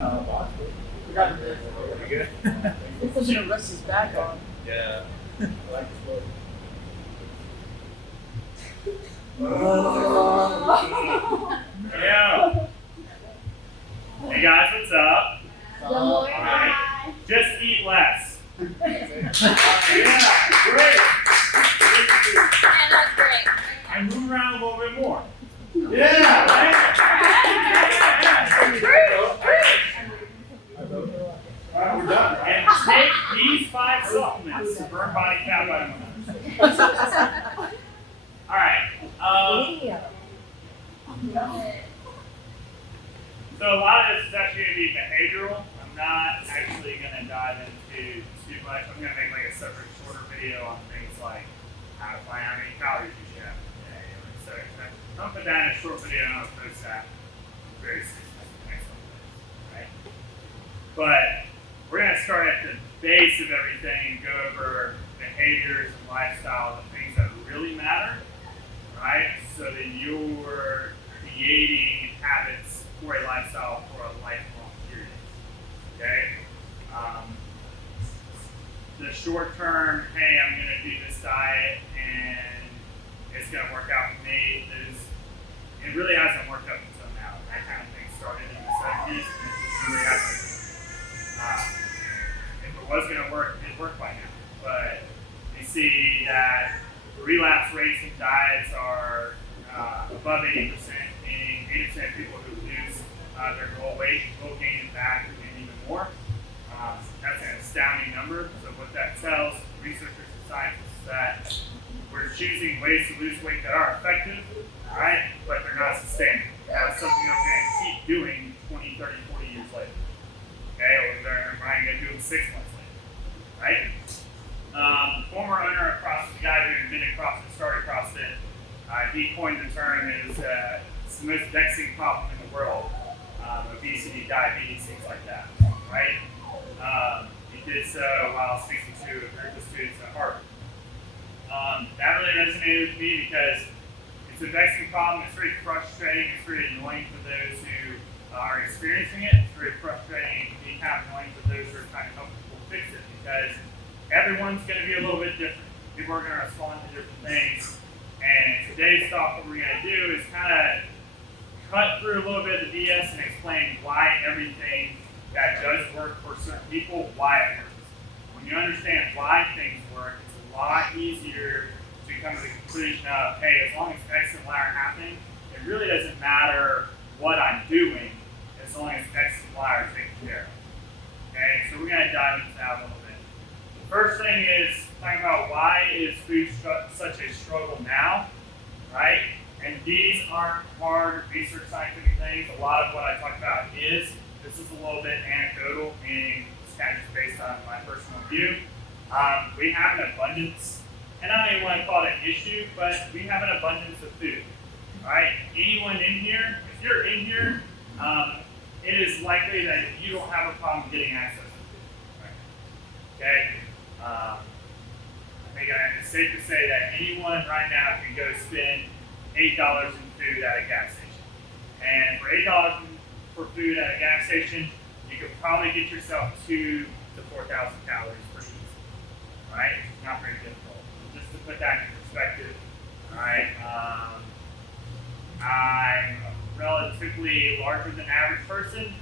Pretty good. It's something to rest his back on. Yeah. Yeah. Hey guys, what's up? Good morning. Alright. Just eat less. Yeah, great. And that's great. And move around a little bit more. Yeah. Alright, we're done. And take these 5 supplements to burn body fat by month. Alright. So a lot of this is actually going to be behavioral. I'm not actually going to dive into too much. I'm going to make like a separate shorter video on things like how to find how many calories you should have a day, or et cetera, et cetera. I'll put that in a short video and I'll post that very soon, like the next couple days, right? But we're going to start at the base of everything and go over behaviors and lifestyle, the things that really matter, right? So that you're creating habits for a lifestyle for a lifelong period. Okay? The short term, hey, I'm going to do this diet and it's going to work out for me, it really hasn't worked up until now. That kind of thing started in the 70s and it just really hasn't. If it was going to work, it'd work by now. But you see that relapse rates in diets are above 80%, meaning 80% of people who lose their goal weight will gain it back and even more. That's an astounding number. So what that tells researchers and scientists is that we're choosing ways to lose weight that are effective, right? But they're not sustainable. That's something I'm going to keep doing 20, 30, 40 years later. Okay, or they're going to do it 6 months later, right? Former owner of CrossFit, the guy who invented CrossFit, started CrossFit, he coined the term as it's the most vexing problem in the world. Obesity, diabetes, things like that, right? He did so while speaking to a group of students at Harvard. That really resonated with me because it's a vexing problem, it's very frustrating, it's very annoying for those who are experiencing it, it's very frustrating and be kind of annoying for those who are trying to help people fix it because everyone's going to be a little bit different. People are going to respond to different things. And today's talk, what we're going to do is kind of cut through a little bit of the BS and explain why everything that does work for certain people, why it works. When you understand why things work, it's a lot easier to come to the conclusion of, hey, as long as X and Y are happening, it really doesn't matter what I'm doing as long as X and Y are taken care of. Okay, so we're going to dive into that a little bit. The first thing is talking about why is food such a struggle now, right? And these aren't hard research scientific things. A lot of what I talk about is, this is a little bit anecdotal, meaning it's kind of just based on my personal view. We have an abundance, and I don't even want to call it an issue, but we have an abundance of food, right? Anyone in here, if you're in here, it is likely that you don't have a problem getting access to food, right? Okay? I think it's safe to say that anyone right now can go spend $8 in food at a gas station. And for $8 for food at a gas station, you could probably get yourself 2,000 to 4,000 calories pretty easy. Right? It's not very difficult. Just to put that in perspective, right? I'm a relatively larger than average person,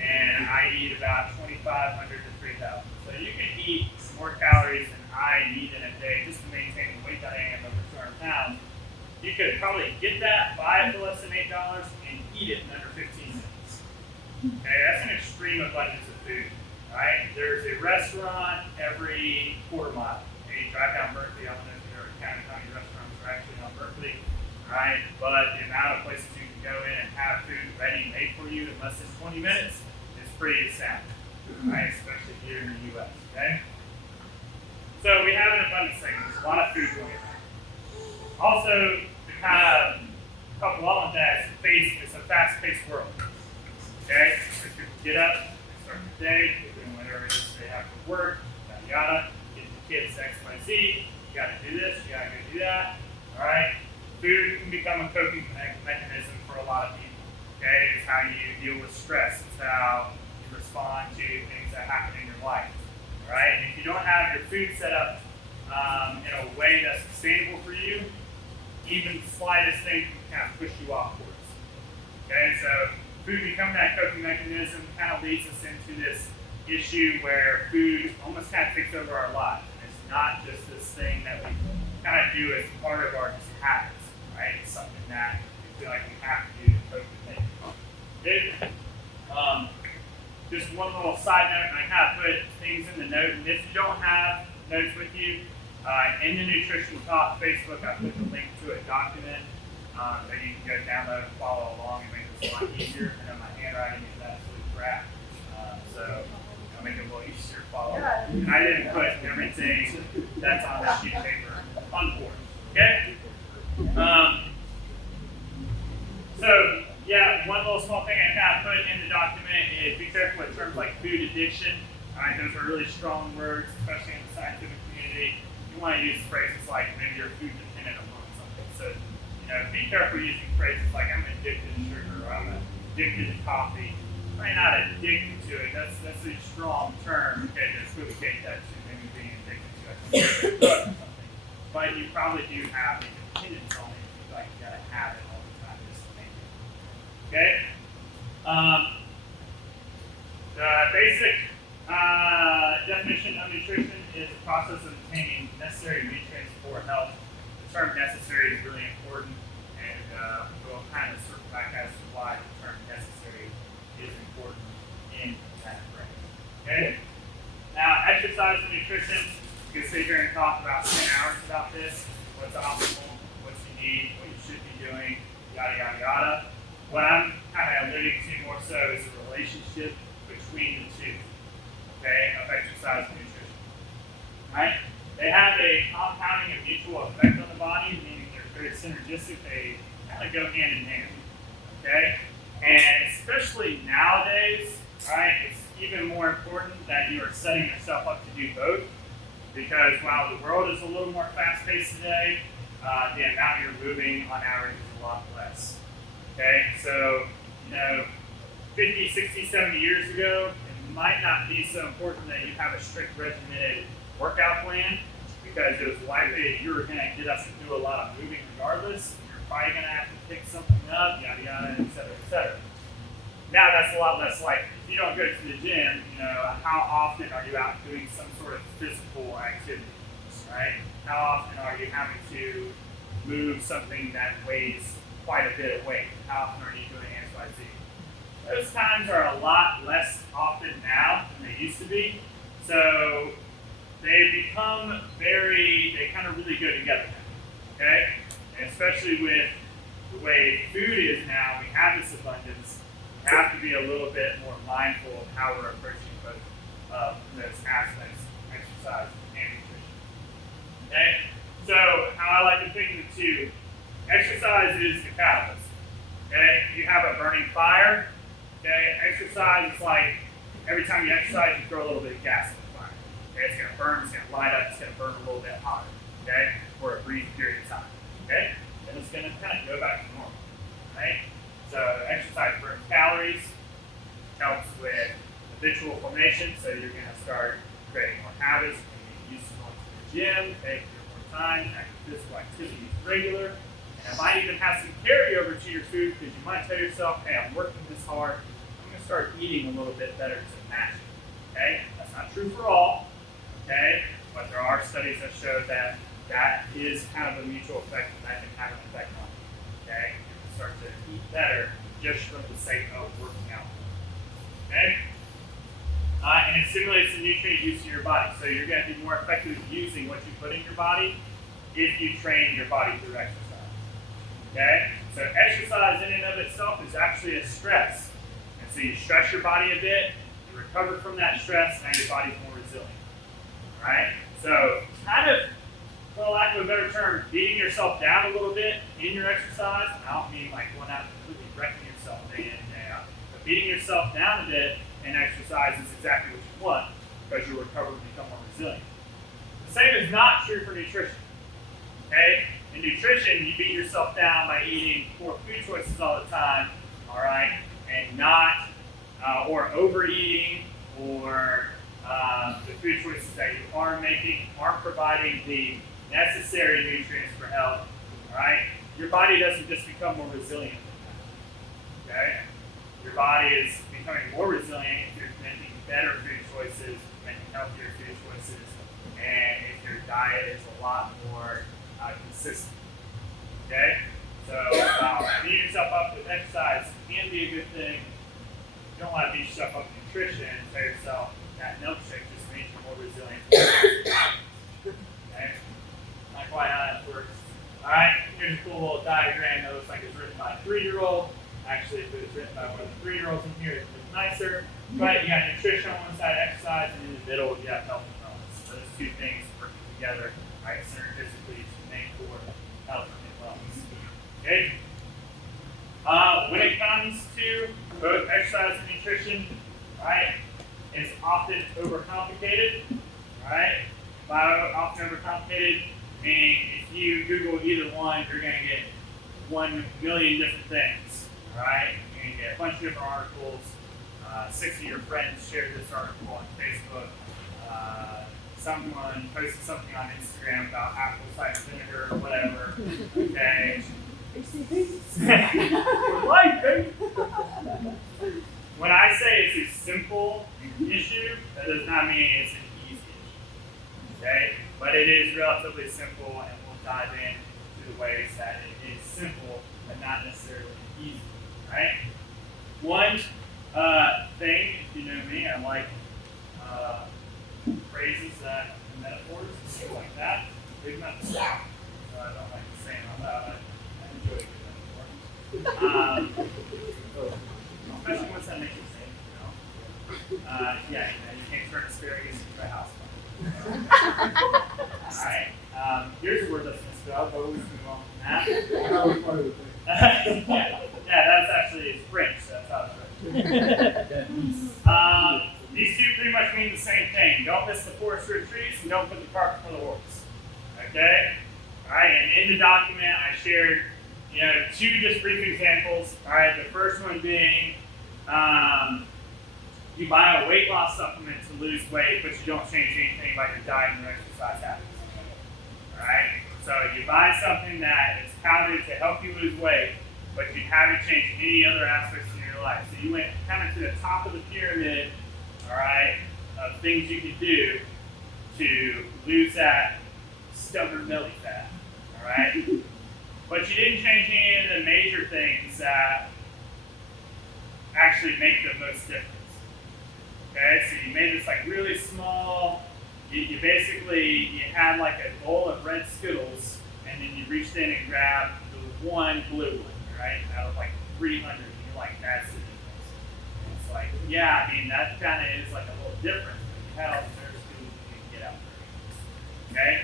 and I eat about 2,500 to 3,000. So you can eat more calories than I need in a day just to maintain the weight that I am over 200 pounds. You could probably get that, buy it for less than $8, and eat it in under 15 minutes. Okay, that's an extreme abundance of food, right? There's a restaurant every quarter mile. Okay, you drive down Berkeley, I don't know if there are county restaurants are actually on Berkeley, right? But the amount of places you can go in and have food ready, made for you in less than 20 minutes is pretty astounding, right? Especially here in the U.S., okay? So we have an abundance thing. There's a lot of food going on. Also, to kind of couple on with that, it's a fast-paced world. Okay? Because people get up, they start their day, they're doing whatever it is they have for work, yada yada, get the kids X, Y, Z, you gotta do this, you gotta go do that. Alright? Food can become a coping mechanism for a lot of people. Okay? It's how you deal with stress, it's how you respond to things that happen in your life. All right? And if you don't have your food set up in a way that's sustainable for you, even the slightest thing can kind of push you off course. Okay, so food becoming that coping mechanism kind of leads us into this issue where food almost kind of takes over our lives. And it's not just this thing that we kind of do as part of our just habits, right? It's something that we feel like we have to do to cope with things. Okay? Just one little side note, and I kind of put things in the note, and if you don't have notes with you, in the Nutrition Talk Facebook, I put the link to a document that you can go download and follow along and make this a lot easier. I know my handwriting is absolute crap, so I'll make it a little easier to follow. And I didn't put everything that's on that sheet of paper on board. Okay? So, yeah, one little small thing I kind of put in the document is be careful with terms like food addiction. Those are really strong words, especially in the scientific community. You want to use phrases like maybe you're food dependent upon something. So, be careful using phrases like I'm addicted to sugar or I'm addicted to coffee. Probably not addicted to it. That's a strong term. Okay, to equivocate that to maybe being addicted to it. But you probably do have a dependence on it. Like you gotta have it all the time just to make it. Okay? The basic definition of nutrition is the process of obtaining necessary nutrients for health. The term necessary is really important, and we'll kind of circle back as to why the term necessary is important in that phrase. Okay? Now, exercise and nutrition, you can sit here and talk about 10 hours about this, what's optimal, what you need, what you should be doing, yada, yada, yada. What I'm kind of alluding to more so is the relationship between the two, okay, of exercise and nutrition. Right? They have a compounding and mutual effect on the body, meaning they're very synergistic. They kind of go hand in hand. Okay? And especially nowadays, right, it's even more important that you are setting yourself up to do both. Because while the world is a little more fast-paced today, the amount you're moving on average is a lot less. Okay? So, 50, 60, 70 years ago, it might not be so important that you have a strict regimented workout plan, because it was likely that you were going to get up and do a lot of moving regardless. You're probably going to have to pick something up, yada yada, et cetera, et cetera. Now that's a lot less likely. If you don't go to the gym, how often are you out doing some sort of physical activity, right? How often are you having to move something that weighs quite a bit of weight? How often are you doing X, Y, Z? Those times are a lot less often now than they used to be. So they become they kind of really go together now, okay? And especially with the way food is now, we have this abundance, we have to be a little bit more mindful of how we're approaching both of those aspects, exercise and nutrition. Okay? So how I like to think of the two, exercise is the catalyst. Okay? You have a burning fire. Okay? Exercise is like every time you exercise, you throw a little bit of gas in the fire. Okay? It's going to burn, it's going to light up, it's going to burn a little bit hotter. Okay? For a brief period of time. Okay? Then it's going to kind of go back to normal. Right? So exercise burns calories, helps with habitual formation, so you're going to start creating more habits, and get used to going to the gym, take more time, active physical activity is regular. And it might even have some carryover to your food, because you might tell yourself, hey, I'm working this hard, I'm going to start eating a little bit better to match it. Okay? That's not true for all, okay? But there are studies that show that that is kind of a mutual effect, and that can have an effect on you. Okay? You start to eat better just from the sake of working out. Okay? And it stimulates the nutrient use in your body. So you're going to be more effective using what you put in your body if you train your body through exercise. Okay? So exercise in and of itself is actually a stress. And so you stress your body a bit, you recover from that stress, now your body's more resilient. Right? So kind of, for lack of a better term, beating yourself down a little bit in your exercise. I don't mean like going out and completely wrecking yourself day in and day out. But beating yourself down a bit in exercise is exactly what you want, because you'll recover and become more resilient. The same is not true for nutrition. Okay? In nutrition, you beat yourself down by eating poor food choices all the time, all right, and not or overeating, or the food choices that you are making aren't providing the necessary nutrients for health, all right, your body doesn't just become more resilient. Okay? Your body is becoming more resilient if you're making better food choices, making healthier food choices, and if your diet is a lot more consistent. Okay? So beating yourself up with exercise can be a good thing. You don't want to beat yourself up with nutrition and tell yourself that milkshake just means you're more resilient. Okay? Not quite how that works. Alright, here's a cool little diagram that looks like it's written by a 3-year-old. Actually, if it was written by one of the 3-year-olds in here, it's nicer. But you got nutrition on one side, exercise, and in the middle you have health and wellness. So those two things working together, right, synergistically to make for health and wellness. Okay? When it comes to both exercise and nutrition, right, it's often overcomplicated, right? By often overcomplicated, meaning if you Google either one, you're going to get 1 million different things, right? You're going to get a bunch of different articles. 6 of your friends shared this article on Facebook. Someone posted something on Instagram about apple cider vinegar or whatever. Okay. For life, baby. When I say it's a simple issue, that does not mean it's an easy issue. Okay? But it is relatively simple, and we'll dive into the ways that it is simple, but not necessarily easy. Right? One thing, if you know me, I like phrases that metaphors, things like that. Big metaphors. So I don't like saying all that. I enjoy a good metaphor. Especially once that makes you think, yeah, you can't turn asparagus into a house fire. Alright, here's a word that's misspelled, but we can move on from that. Yeah, that's actually French, so that's how it's right. These two pretty much mean the same thing. Don't miss the forest for the trees, and don't put the cart before the horse. Okay? Alright, and in the document I shared, 2 just brief examples. Alright, the first one being you buy a weight loss supplement to lose weight, but you don't change anything about your diet and your exercise habits. Alright? So you buy something that is touted to help you lose weight, but you haven't changed any other aspects of your life. So you went kind of to the top of the pyramid, alright, of things you can do to lose that stubborn belly fat. Alright? But you didn't change any of the major things that actually make the most difference. Okay, so you made this like really small, you had like a bowl of red Skittles, and then you reached in and grabbed the one blue one, right? Out of like 300, and you're like, that's the difference. And it's like, yeah, I mean, that kind of is like a little difference, but you had all the nerves to you can get out there. Okay?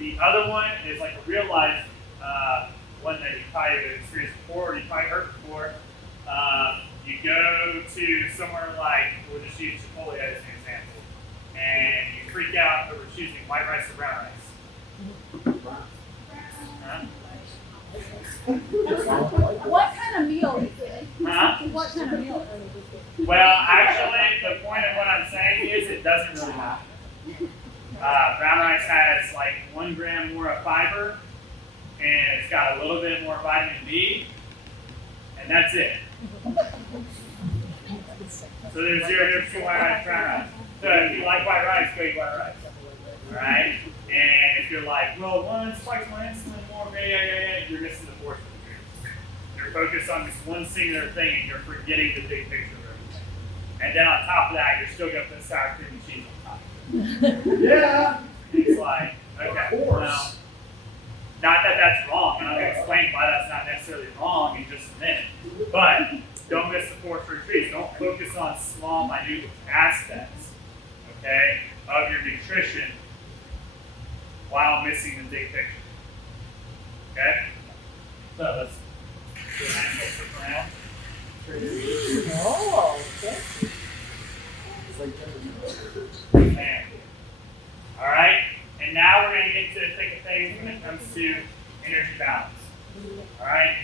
The other one is like a real life one that you probably have experienced before, or you probably heard before. You go to somewhere like, we'll just use Chipotle as an example, and you freak out over choosing white rice or brown rice. Huh? What kind of meal is it? Huh? What kind of meal? Well, actually, the point of what I'm saying is it doesn't really matter. Brown rice has like 1 gram more of fiber, and it's got a little bit more vitamin B, and that's it. So there's 0 difference between white rice and brown rice. So if you like white rice, go eat white rice. Alright? And if you're like, well, one spikes my insulin more, you're missing the forest for the trees. You're focused on this one singular thing, and you're forgetting the big picture of everything. And then on top of that, you're still going to put sour cream and cheese on top. Yeah. It's like, okay, Of course. well, not that that's wrong, and I'm going to explain why that's not necessarily wrong in just a minute. But don't miss the forest for the trees. Don't focus on small, minute aspects, okay, of your nutrition while missing the big picture. Okay? So let's do an animal flip around. Oh, okay. Man. All right, and now we're going to get to the thick of things when it comes to energy balance. All right,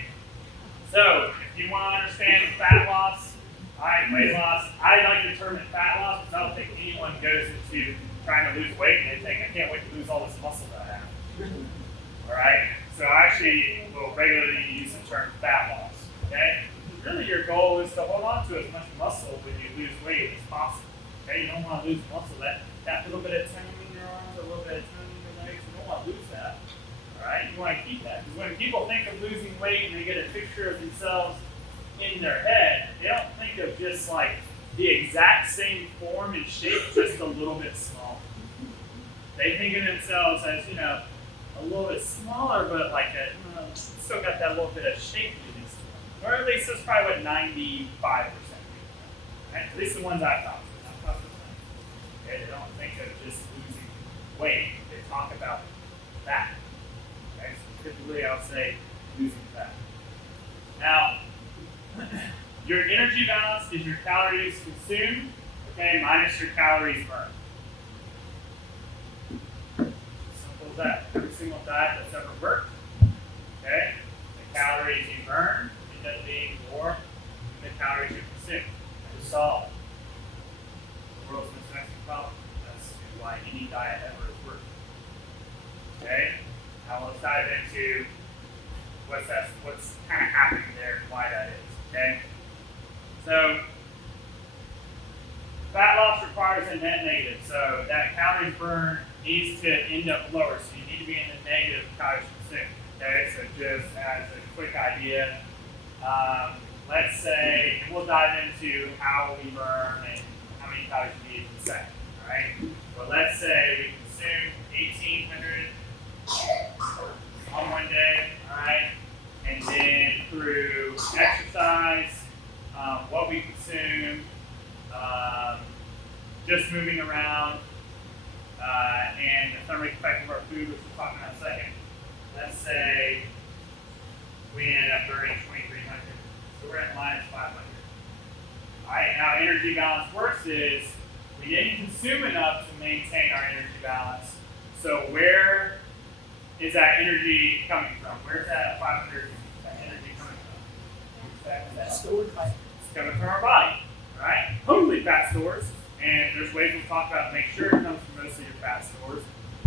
so if you want to understand fat loss, all right, weight loss. I like the term fat loss because I don't think anyone goes into trying to lose weight and they think, I can't wait to lose all this muscle that I have. All right? So I actually will regularly use the term fat loss. Okay? Really, your goal is to hold on to as much muscle when you lose weight as possible. Okay? You don't want to lose muscle. That little bit of tone in your arms, a little bit of tone in your legs, you don't want to lose that. All right? You want to keep that. Because when people think of losing weight and they get a picture of themselves in their head, they don't think of just like the exact same form and shape, just a little bit smaller. They think of themselves as, you know, a little bit smaller, but like still got that little bit of shape to these. Or at least that's probably what 95% do. Right? At least the ones I've talked to. I've talked to them. Okay? They don't think of just losing weight. They talk about fat. Okay? So typically I'll say losing fat. Now, your energy balance is your calories consumed, okay, minus your calories burned. Simple as that. Every single diet that's ever worked, okay, the calories you burn end up being more than the calories you consume. That's solid. The world's most nasty problem. That's why any diet ever has worked. Okay? Now let's dive into what's kind of happening there and why that is. Okay? So, fat loss requires a net negative. So, that calories burned needs to end up lower. So, you need to be in the negative calories consumed. Okay? So, just as a quick idea, let's say, and we'll dive into how we burn and how many calories we need in a second. Alright? Well, let's say we consume 1,800 on one day. Alright? And then through exercise, what we consume, just moving around, and the thermic effect of our food, which we'll talk about in a second. Let's say we end up burning 2,300. So we're at minus 500. All right, and how energy balance works is we didn't consume enough to maintain our energy balance. So where is that energy coming from? Where's that 500 energy coming from? That's stored by. It's coming from our body, right? Hopefully fat stores, and there's ways we'll talk about to make sure it comes from most of your fat stores,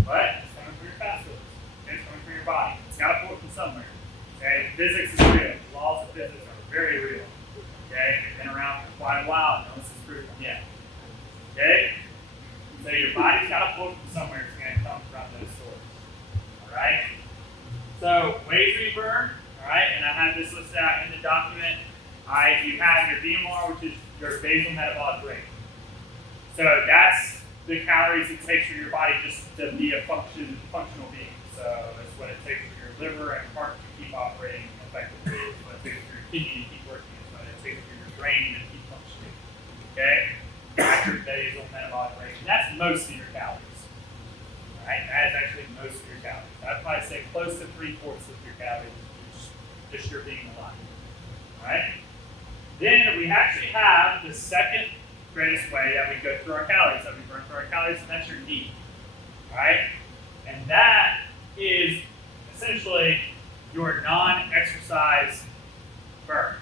but it's coming from your fat stores. Okay? It's coming from your body. It's got to pull it from somewhere. Okay? Physics is real. The laws of physics are very real. Okay? They've been around for quite a while. No one's disproved them yet. Okay? So your body's got to pull it from somewhere. It's going to come from those sources. All right? So ways we burn. All right? And I have this listed out in the document. You have your BMR, which is your basal metabolic rate. So that's the calories it takes for your body just to be a functional being. So that's what it takes for your liver and heart to keep operating effectively. It's what it takes for your kidney to keep working. It's what it takes for your brain to keep functioning. Okay? That's your basal metabolic rate. And that's most of your calories. All right? That is actually most of your calories. I'd probably say close to 3/4 of your calories, just your being alive. All right? Then we actually have the second greatest way that we go through our calories, that we burn through our calories, and that's your need. Right? And that is essentially your non-exercise burn.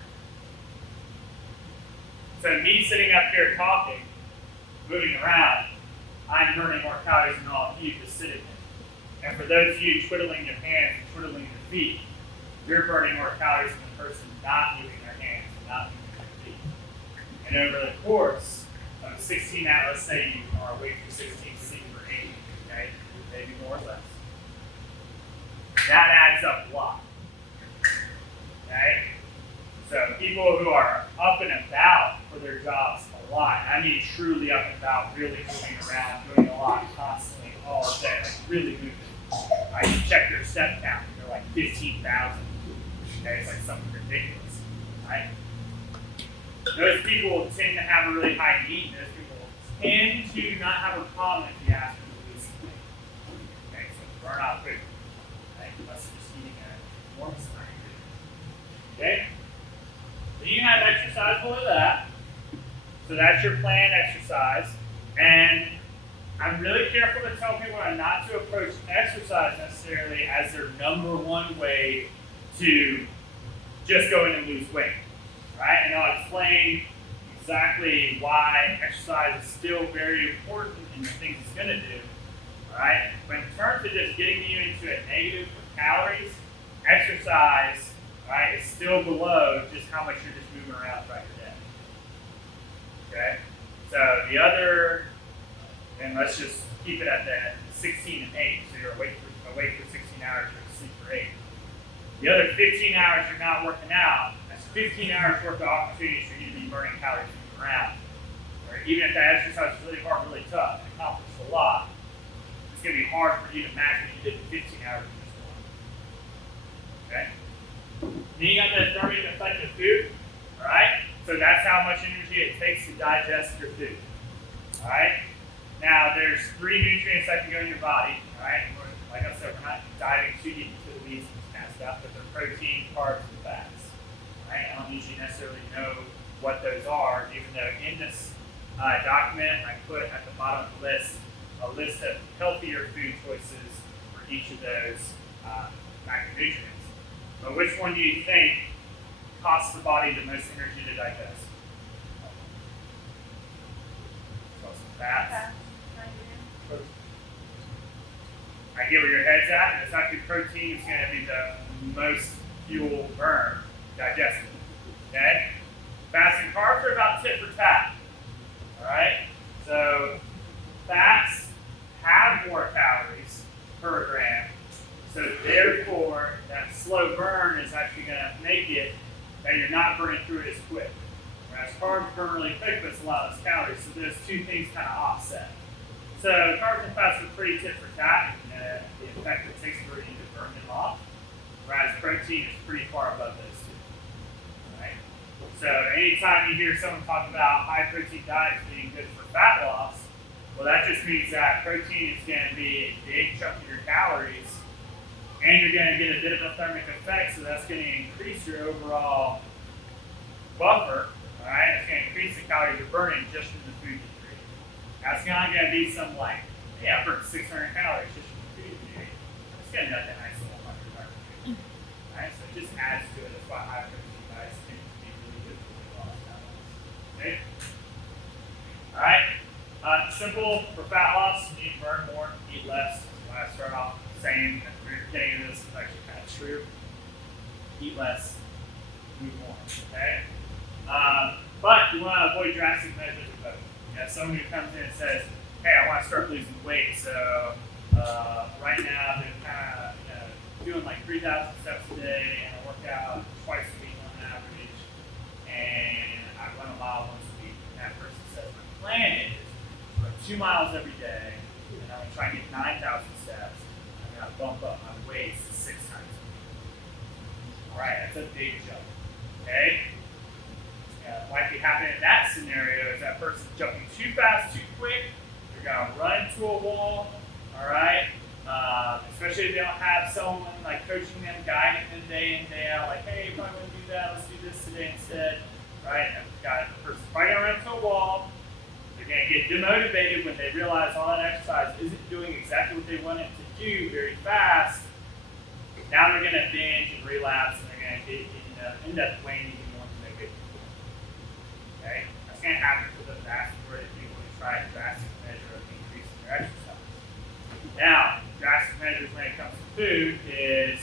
So me sitting up here talking, moving around, I'm burning more calories than all of you just sitting there. And for those of you twiddling your hands and twiddling your feet, you're burning more calories than the person not moving their hands and not moving their feet. And over the course of 16 hours, let's say you are awake for 16, sleep for 8, okay? Maybe more or less. That adds up a lot. Okay? So people who are up and about for their jobs a lot, I mean truly up and about, really moving around, doing a lot constantly all day, like really moving. Right? You check their step count, they're like 15,000. Okay, it's like something ridiculous, right? Those people tend to have a really high need. Those people tend to not have a problem if you ask them to lose some weight. Okay, so burn out quickly, right? Unless you're just eating an enormous amount of food. Okay? So you have exercise below that. So that's your planned exercise. And I'm really careful to tell people not to approach exercise necessarily as their number one way to just go in and lose weight, right? And I'll explain exactly why exercise is still very important in the things it's going to do. All right, but in terms of just getting you into a negative for calories, exercise, all right, is still below just how much you're just moving around throughout your day. Okay, so the other, and let's just keep it at that 16 and 8. So you're awake for 16 hours, you're asleep for 8. The other 15 hours you're not working out, that's 15 hours worth of opportunities for you to be burning calories moving around. Or even if that exercise is really hard, really tough, and accomplishes a lot, it's going to be hard for you to imagine you did 15 hours in this one. Okay? Then you got the thermic effect of food. Alright? So that's how much energy it takes to digest your food. Alright? Now there's 3 nutrients that can go in your body. Alright? Like I said, we're not diving too deep into the weeds and this kind of stuff, but they're protein, carbs, and fats. Alright? I don't usually necessarily know what those are, even though in this document I put at the bottom of the list a list of healthier food choices for each of those macronutrients. But which one do you think costs the body the most energy to digest? So some fats. I get where your head's at, and it's actually protein is going to be the most fuel burn digested. Okay? Fats and carbs are about tit for tat. Alright? So fats have more calories per gram. So therefore, that slow burn is actually going to make it that you're not burning through it as quick. Whereas carbs burn really quick, but it's a lot less calories. So those two things kind of offset. So carbs and fats are pretty tit for tat. The effect it takes for you to burn them off. Whereas protein is pretty far above those two. Right? So anytime you hear someone talk about high protein diets being good for fat loss, well, that just means that protein is going to be a big chunk of your calories, and you're going to get a bit of a thermic effect, so that's going to increase your overall buffer. All right, it's going to increase the calories you're burning just from the food you eat. That's not going to be some like, yeah, I burned 600 calories just from the food you eat. It's going to be like a nice little 100 calories. All right, so it just adds to it. That's why high protein diets tend to be really good for weight loss calories. Okay. All right. Simple for fat loss, you need to burn more, eat less. When I start off saying at the very beginning of this, it's actually kind of true. Eat less, move more. Okay? But you want to avoid drastic measures of both. You know, someone who comes in and says, hey, I want to start losing weight, so right now they're kind of doing like 3,000 steps a day, and I work out twice a week on average, and I run a mile once a week. And that person says, my plan is 2 miles every day, and I'm going to try and get 9,000 steps. I'm going to bump up my weights 6 times a week. All right, that's a big jump. Okay? Might be happening in that scenario is that person jumping too fast, too quick. You're going to run into a wall. All right? Especially if they don't have someone like coaching them, guiding them day in, day out. Like, hey, if I want to do that, let's do this today instead. Right? And the person's probably going to run into a wall. They're going to get demotivated when they realize all that exercise isn't doing exactly what they want it to do very fast. Now they're going to binge and relapse, and they're going to end up weighing even more than they weighed before. Okay? That's going to happen for the vast majority of people who try a drastic measure of increasing their exercise. Now, drastic measures when it comes to food is,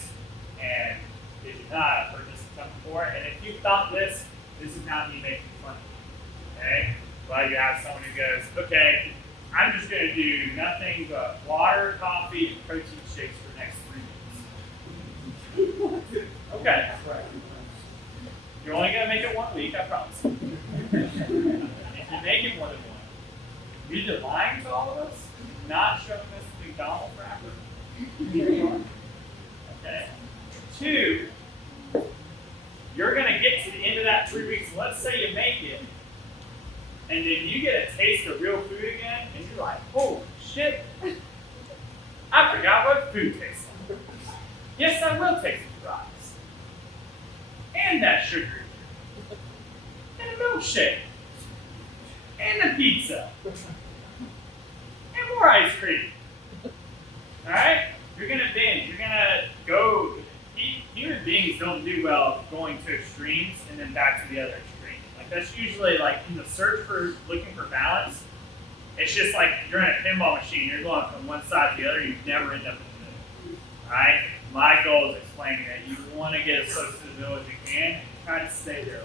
and did you not, I've heard this come before, and if you thought this is not me making fun of you. Okay? Well, you have someone who goes, okay, I'm just going to do nothing but water, coffee, and protein shakes for the next 3 weeks. Okay. You're only going to make it 1 week, I promise. If you make it more than 1, you're either lying to all of us, not showing us the McDonald's wrapper. Okay. 2, you're going to get to the end of that 3 weeks. Let's say you make it. And then you get a taste of real food again, and you're like, oh shit, I forgot what food tastes like. Yes, I will taste the rice. And that sugar. And a milkshake. And a pizza. And more ice cream. Alright? You're going to binge. You're going to go. Human beings don't do well going to extremes and then back to the other extreme. Like that's usually like in the search for looking for balance. It's just like you're in a pinball machine. You're going from one side to the other. You never end up in the middle. All right. My goal is explaining that you want to get as close to the middle as you can and try to stay there.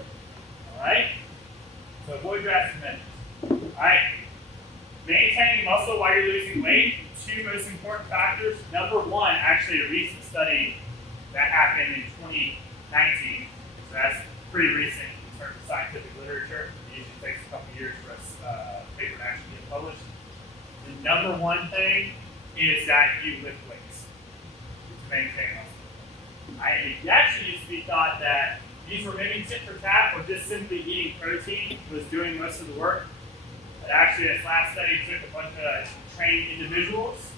All right. So avoid drastic measures. All right. Maintaining muscle while you're losing weight. Two most important factors. Number one, actually, a recent study that happened in 2019. So that's pretty recent in terms of scientific literature. It usually takes a couple years for a paper to actually get published. The number one thing is that you lift weights to maintain muscle. It actually used to be thought that these were maybe tit for tat or just simply eating protein was doing most of the work. But actually, this last study took a bunch of trained individuals,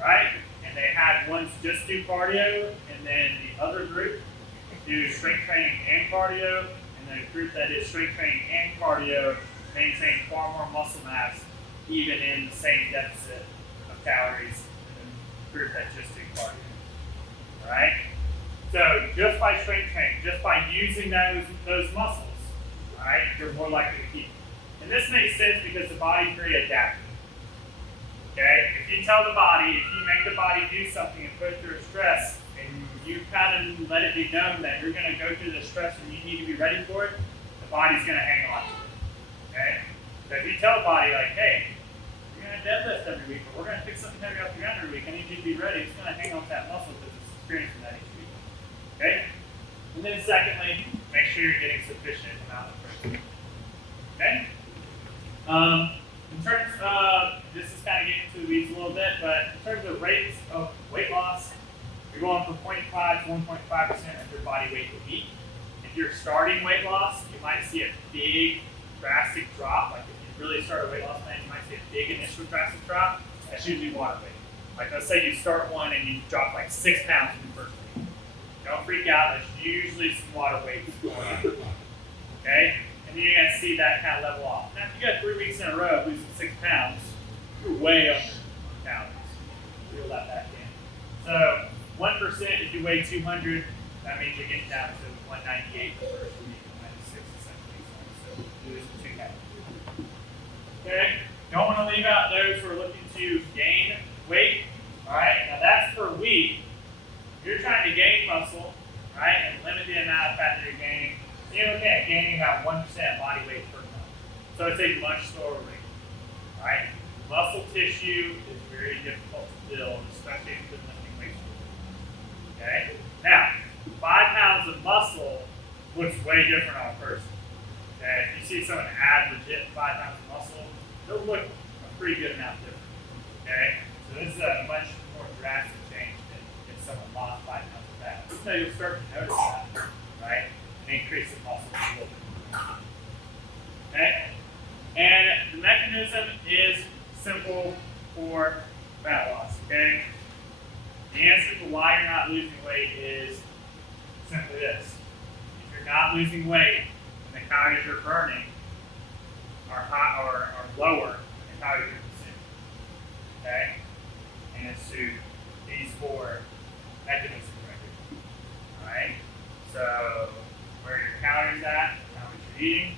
right? And they had ones just do cardio, and then the other group do strength training and cardio, and then a group that did strength training and cardio maintained far more muscle mass, even in the same deficit of calories than the group that just did cardio. All right? So just by strength training, just by using those muscles, all right, you're more likely to keep them. And this makes sense because the body's very adaptive. Okay? If you tell the body, if you make the body do something and put it through a stress, and you kind of let it be known that you're going to go through the stress and you need to be ready for it, the body's going to hang on to it. Okay? So if you tell the body, like, hey, you're going to deadlift every week, or we're going to pick something heavy off the ground every week, I need you to be ready, it's going to hang on to that muscle because it's experiencing that each week. Okay? And then secondly, make sure you're getting sufficient amount of protein. Okay? In terms of, this is kind of getting into the weeds a little bit, but in terms of rates of weight loss, you're going from 0.5 to 1.5% of your body weight a week. If you're starting weight loss, you might see a big drastic drop. Like if you really start a weight loss plan, you might see a big initial drastic drop. That's usually water weight. Like let's say you start one and you drop like 6 pounds in the first week. Don't freak out, there's usually some water weight going on. Okay? And then you're going to see that kind of level off. Now, if you got 3 weeks in a row of losing 6 pounds, you're way under calories. Reel that back in. So, 1% if you weigh 200, that means you're getting down to 198 the first week, 196 the second week, so you lose 2 calories. Okay? Don't want to leave out those who are looking to gain weight. Alright? Now, that's per week. You're trying to gain muscle, right, and limit the amount of fat that you're gaining. You're looking at gaining about 1% body weight per month. So it's a much slower rate. All right? Muscle tissue is very difficult to build, especially if you're lifting weights. Okay? Now, 5 pounds of muscle looks way different on a person. Okay? If you see someone add legit 5 pounds of muscle, they'll look a pretty good amount different. Okay? So this is a much more drastic change than if someone lost 5 pounds of fat. So you'll start to notice that, right? And increase the muscle a little bit. Okay? And the mechanism is simple for fat loss. Okay? The answer to why you're not losing weight is simply this. If you're not losing weight, and the calories you're burning are high or are lower than the calories you're consuming. Okay? And it's to these 4 mechanisms right here. Alright? So where your calories at, how much you're eating,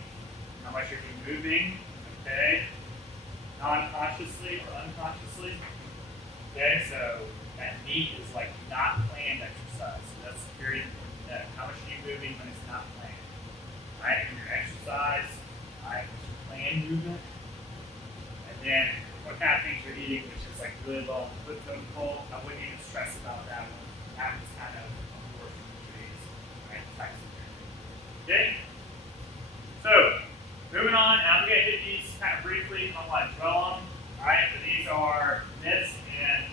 how much you're moving, okay? Non-consciously or unconsciously. Okay, so that NEAT is like not planned exercise. So that's very important to know. How much are you moving when it's not planned? Right? And your exercise, right? What's your planned movement? And then what kind of things you're eating, which is like really low in food total. I wouldn't even stress about that one. That one's kind of more from the trees, right? Types of things. Okay? So, moving on, and I'm going to hit these kind of briefly. I don't want to dwell on them. Alright, but these are myths, and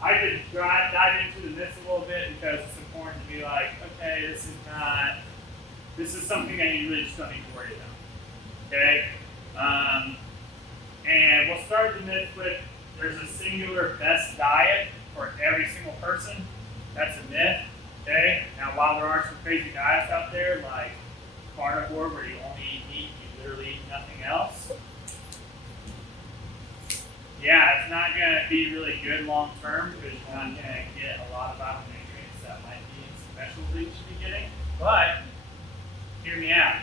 I could dive into the myths a little bit because it's important to be like, okay, this is something that you really just don't need to worry about. Okay? And we'll start the myth with there's a singular best diet for every single person. That's a myth. Okay? Now, while there are some crazy diets out there, like carnivore, where you only eat meat, you literally eat nothing else. Yeah, it's not going to be really good long term because you're not going to get a lot of micronutrients that might be in specialties you should be getting. But, hear me out.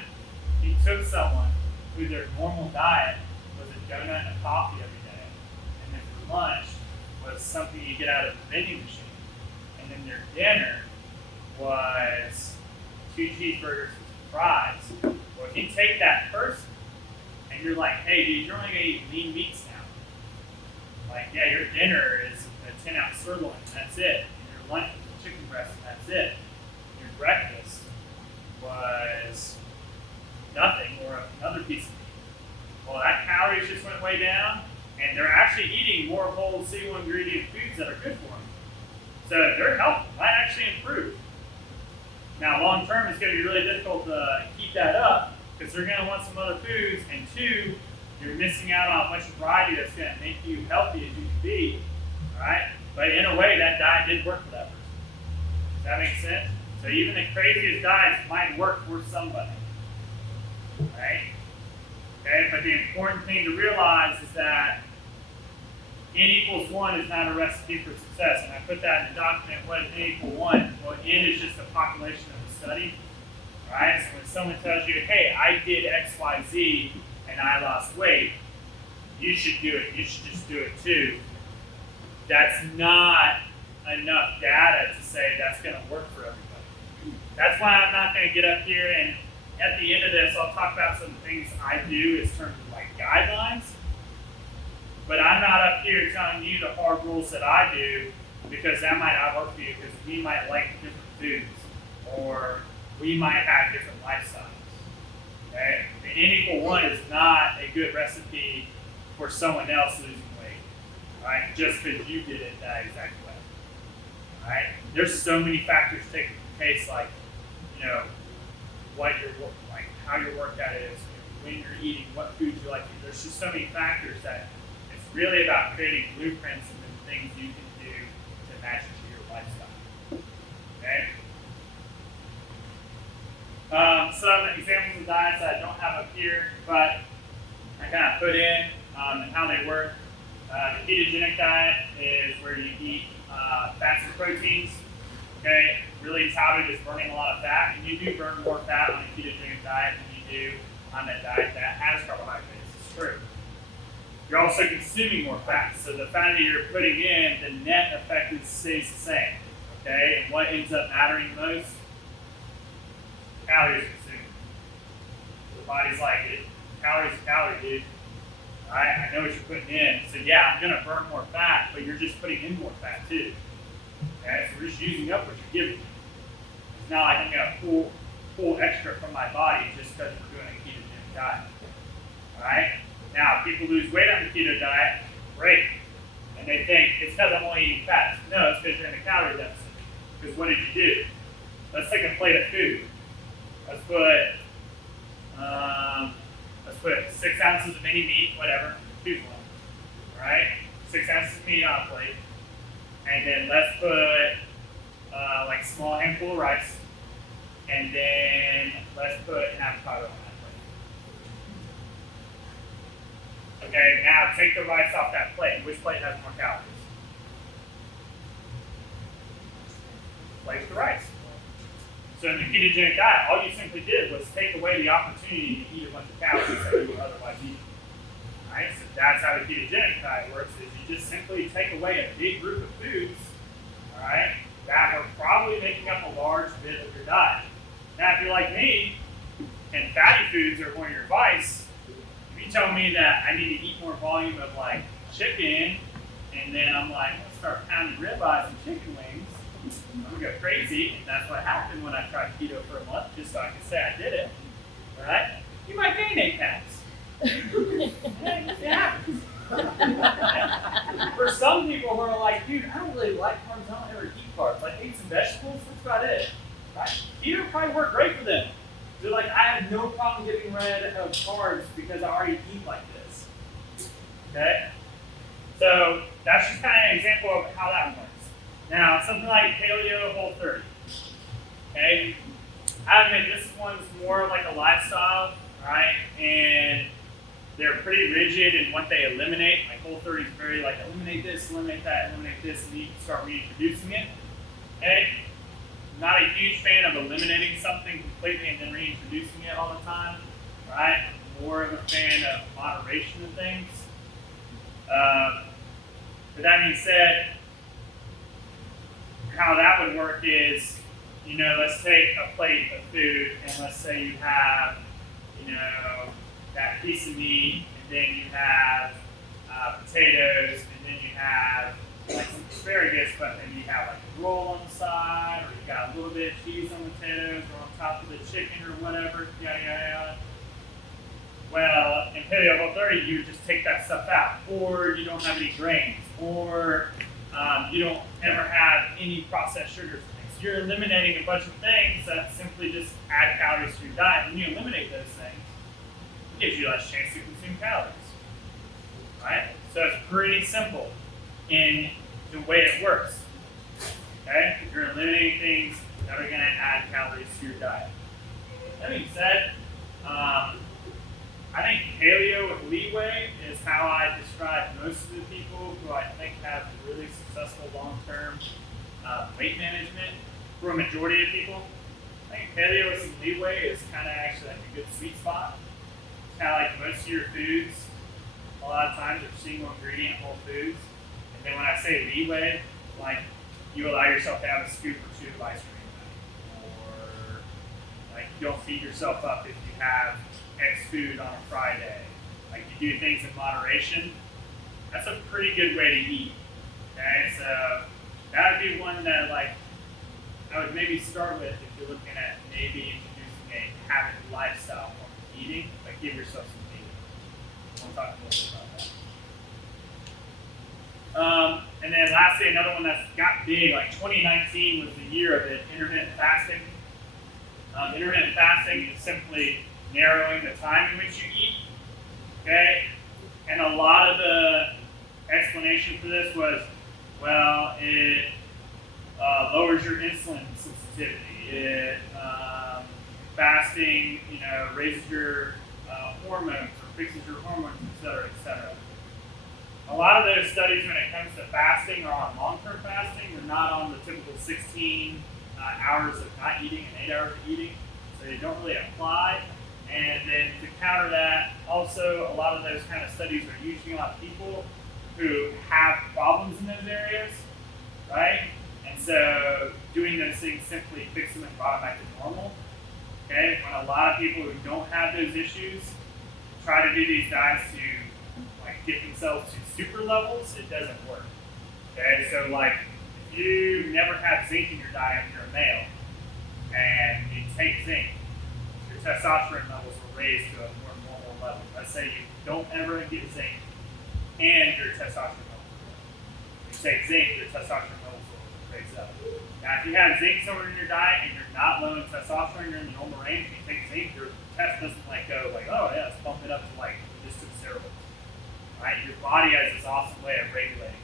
If you took someone who their normal diet was a donut and a coffee every day, and then for lunch was something you get out of the vending machine, and then their dinner was 2 cheeseburgers with fries. Well, if you take that person and you're like, hey, dude, you're only gonna eat lean meats now. Like, yeah, your dinner is a 10-ounce sirloin, and that's it. And your lunch is a chicken breast, and that's it. Your breakfast was nothing or another piece of meat. Well, that calories just went way down, and they're actually eating more whole single ingredient foods that are good for them. So their health might actually improve. Now, long term, it's going to be really difficult to keep that up because they're going to want some other foods, and 2, you're missing out on a bunch of variety that's going to make you healthy as you can be. All right? But in a way, that diet did work for that person. Does that make sense? So even the craziest diets might work for somebody. Right? Okay, but the important thing to realize is that N=1 is not a recipe for success. And I put that in the document, what is N=1? Well, N is just the population of the study. Right? So when someone tells you, hey, I did X, Y, Z, and I lost weight, you should do it. You should just do it too. That's not enough data to say that's going to work for everybody. That's why I'm not going to get up here and at the end of this, I'll talk about some things I do in terms of like guidelines. But I'm not up here telling you the hard rules that I do because that might not work for you because we might like different foods or we might have different lifestyles. Okay? The N=1 is not a good recipe for someone else losing weight, right? Just because you did it that exact way, right? There's so many factors taken into case, like, you know, what your like, how your workout is, when you're eating, what foods you like to eat. There's just so many factors that it's really about creating blueprints and then things you can do to match it to your lifestyle. Okay. Some examples of diets that I don't have up here, but I kind of put in and how they work. The ketogenic diet is where you eat fats and proteins. Okay, really touted as burning a lot of fat, and you do burn more fat on a ketogenic diet than you do on a diet that has carbohydrates. It's true. You're also consuming more fat, so the fat that you're putting in, the net effect stays the same. Okay, and what ends up mattering the most? Calories consumed. So the body's like, calories a calorie, dude. All right, I know what you're putting in. So yeah, I'm gonna burn more fat, but you're just putting in more fat too. Okay, so we're just using up what you're giving me. It's not like I'm gonna pull extra from my body just because we're doing a ketogenic diet. All right. Now, people lose weight on the keto diet, great, and they think it's because I'm only eating fats. No, it's because you're in a calorie deficit. Because what did you do? Let's take a plate of food. Let's put 6 ounces of any meat, whatever, choose one. All right, 6 ounces of meat on a plate, and then let's put like a small handful of rice, and then let's put an avocado on that plate. Okay, now take the rice off that plate. Which plate has more calories? Plate's the rice. So in the ketogenic diet, all you simply did was take away the opportunity to eat a bunch of calories that you would otherwise eat. Right? So that's how the ketogenic diet works, is you just simply take away a big group of foods, all right, that are probably making up a large bit of your diet. Now, if you're like me, and fatty foods are one of your vice, if you tell me that I need to eat more volume of like chicken, and then I'm like, let's start pounding ribeyes and chicken wings, I'm gonna go crazy, and that's what happened when I tried keto for a month, just so I can say I did it, right? You might gain 8 pounds. It happens. For some people who are like, dude, I don't really like carbs, I don't ever eat carbs. Like, eat some vegetables, that's about it. Right? Keto probably worked great for them. They're like, I have no problem getting rid of carbs because I already eat like this. Okay? So that's just kind of an example of how that works. Now, something like Paleo Whole30. Okay? I admit this one's more like a lifestyle, right? And they're pretty rigid in what they eliminate. Like Whole30 is very like eliminate this, eliminate that, eliminate this, and you can start reintroducing it. Okay? Not a huge fan of eliminating something completely and then reintroducing it all the time, right? more of a fan of moderation of things. But that being said, how that would work is, let's take a plate of food and let's say you have, that piece of meat, and then you have potatoes, and then you have like some asparagus, but then you have like a roll on the side, or you got a little bit of cheese on the potatoes, or on top of the chicken, or whatever, yada yada yada. Well, in Paleo Whole 30, you just take that stuff out, or you don't have any grains, or you don't ever have any processed sugars and things. You're eliminating a bunch of things that simply just add calories to your diet. When you eliminate those things, it gives you less chance to consume calories, right? So it's pretty simple in the way it works, okay? You're eliminating things that are going to add calories to your diet. That being said, I think paleo with leeway is how I describe most of the people who I think have really successful long-term weight management. For a majority of people, I think paleo with some leeway is kind of actually like a good sweet spot. It's kind of like most of your foods, a lot of times are single ingredient whole foods. And then when I say leeway, like you allow yourself to have a scoop or two of ice cream, or like you don't feed yourself up if you have X food on a Friday. Like you do things in moderation. That's a pretty good way to eat. Okay, so that would be one that I would maybe start with if you're looking at maybe introducing a habit lifestyle form of eating. Like give yourself some food. We'll talk a little bit about that. And then lastly, another one that's got big, like 2019 was the year of it, intermittent fasting. Intermittent fasting is simply narrowing the time in which you eat, okay? And a lot of the explanation for this was, well, it lowers your insulin sensitivity. It fasting, raises your hormones or fixes your hormones, et cetera, et cetera. A lot of those studies when it comes to fasting are on long-term fasting. They're not on the typical 16 hours of not eating and 8 hours of eating, so they don't really apply. And then to counter that, also a lot of those kind of studies are using a lot of people who have problems in those areas, right? And so doing those things simply fix them and brought them back to normal. Okay, when a lot of people who don't have those issues try to do these diets to get themselves to super levels, it doesn't work. Okay, so if you never have zinc in your diet, you're a male, and you take zinc, your testosterone levels will raise to a more normal level. Let's say you don't ever get zinc, and your testosterone levels will raise. You take zinc, your testosterone levels will raise up. Now, if you have zinc somewhere in your diet and you're not low in testosterone, you're in the normal range, you take zinc, your test doesn't go oh yeah, let's bump it up to just to the steroids. Right? Your body has this awesome way of regulating.